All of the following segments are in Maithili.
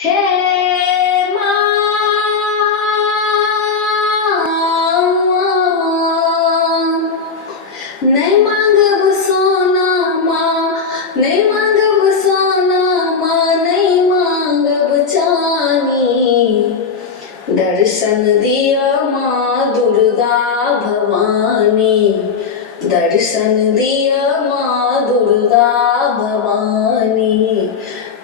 हे माँ, नहीं मांगब सोना माँ, नहीं मांगब सोना माँ, नहीं मांगब चानी। दर्शन दिया माँ दुर्गा भवानी, दर्शन दिया माँ दुर्गा भवानी,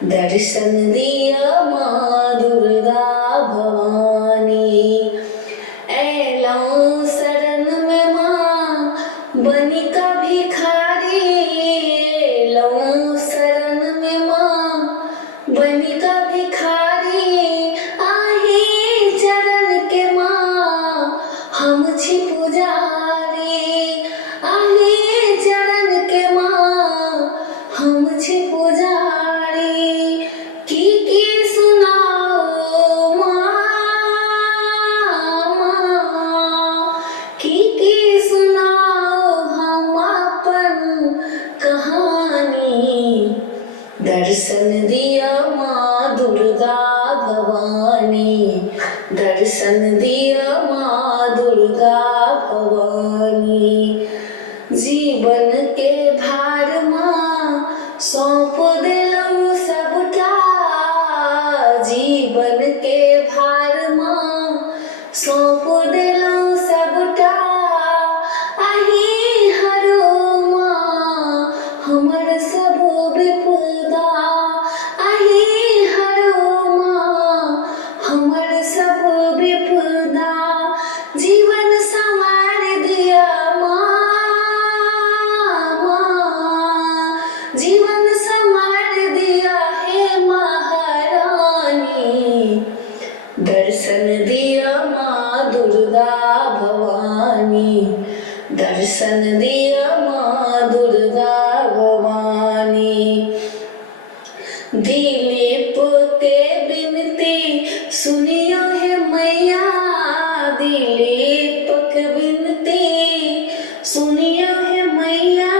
दर्शन दिया माँ दुर्गा भवानी। ऐलौं शरण में माँ बनिका भिखारी, ऐलौं शरण में माँ बनिका भिखारी। आहे चरण के माँ हम छी पुजारी, आहे चरण के माँ हम छी पुजारी। की सुनाओ माँ, की सुनाओ हम अपन कहानी। दर्शन दिया माँ दुर्गा भवानी, दर्शन दिया माँ दुर्गा भवानी। जीवन के भार माँ सौंप देलौं सबटा, जीवन के भार माँ सौंप देलौं सबटा। आही हरो माँ हमर सब विपदा, आही हरो माँ हमर सब विपदा। जीवन संवार दिया जीवन संवार दिया हे महारानी। दर्शन दिया माँ दुर्गा भवानी, दर्शन दिया माँ दुर्गा भवानी। दिलीप के बिनती सुनियो हे मैया, दिलीप के बिनती सुनियो हे मैया।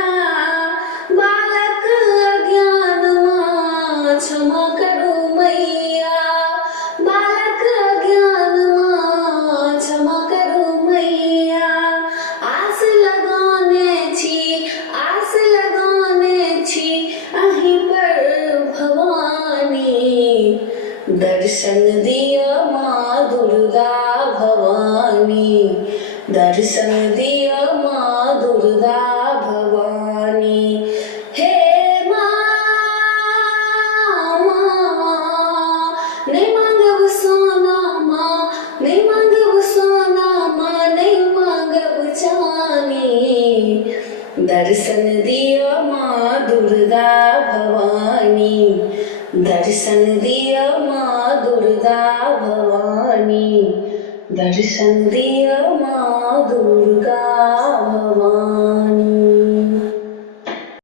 बालक अज्ञान माँ क्षमा करो मैया, बालक अज्ञान माँ क्षमा करो मैया। आस लगाने छी, आस लगाने छी अहीं पर भवानी। दर्शन दिया माँ दुर्गा भवानी, दर्शन दिया माँ दुर्गा भवानी। हे माँ, नहीं मांगब सोना माँ, नहीं मांगब सोना माँ, नहीं मांगब चानी। दर्शन दिया माँ दुर्गा भवानी, दर्शन दिया माँ दुर्गा भवानी, दर्शन दिया माँ दुर्गा भवानी।